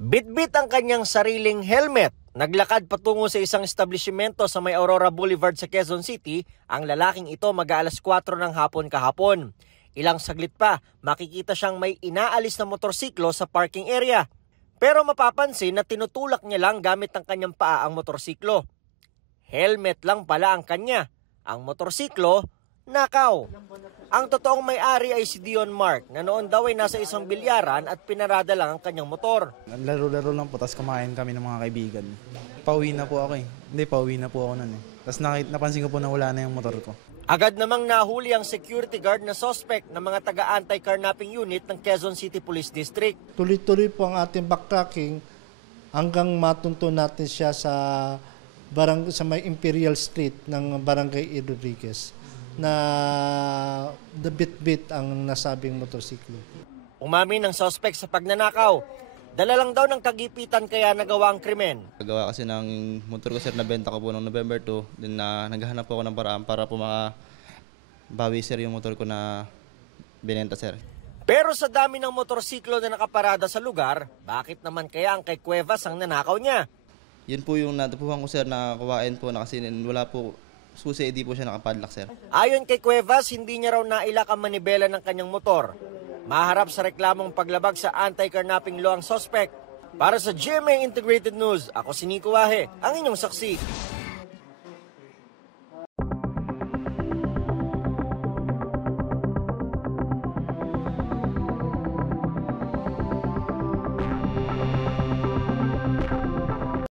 Bitbit ang kanyang sariling helmet. Naglakad patungo sa isang establishmento sa may Aurora Boulevard sa Quezon City ang lalaking ito mag-aalas 4 ng hapon kahapon. Ilang saglit pa, makikita siyang may inaalis na motorsiklo sa parking area. Pero mapapansin na tinutulak niya lang gamit ang kanyang paa ang motorsiklo. Helmet lang pala ang kanya. Ang motorsiklo, nakaw. Ang totoong may-ari ay si Dion Mark na noon daw ay nasa isang bilyaran at pinarada lang ang kanyang motor. Laro-laro lang po, tapos kumain kami ng mga kaibigan. Pauwi na po ako eh. Hindi, pauwi na po ako nun eh. Tapos napansin ko po na wala na yung motor ko. Agad namang nahuli ang security guard na suspect ng mga taga-anti-carnapping unit ng Quezon City Police District. Tuloy-tuloy po ang ating backtracking hanggang matunto natin siya sa may Imperial Street ng Barangay E. Rodriguez na the bit ang nasabing motorsiklo. Umamin ng suspect sa pagnanakaw. Dala lang daw ng kagipitan kaya nagawa ang krimen. Nagawa kasi ng motor ko sir, nabenta ko po noong November 2. Then naghahanap po ako ng paraan para po makabawi sir yung motor ko na binenta sir. Pero sa dami ng motorsiklo na nakaparada sa lugar, bakit naman kaya ang kay Cuevas ang nanakaw niya? Yun po yung natupuhan ko sir na kuwain po na kasi wala po susi, hindi po siya nakapadlock sir. Ayon kay Cuevas, hindi niya raw nailak ang manibela ng kanyang motor. Maharap sa reklamong paglabag sa anti-carnapping law ang suspect. Para sa GMA Integrated News, ako si Nico Wahe, ang inyong saksi.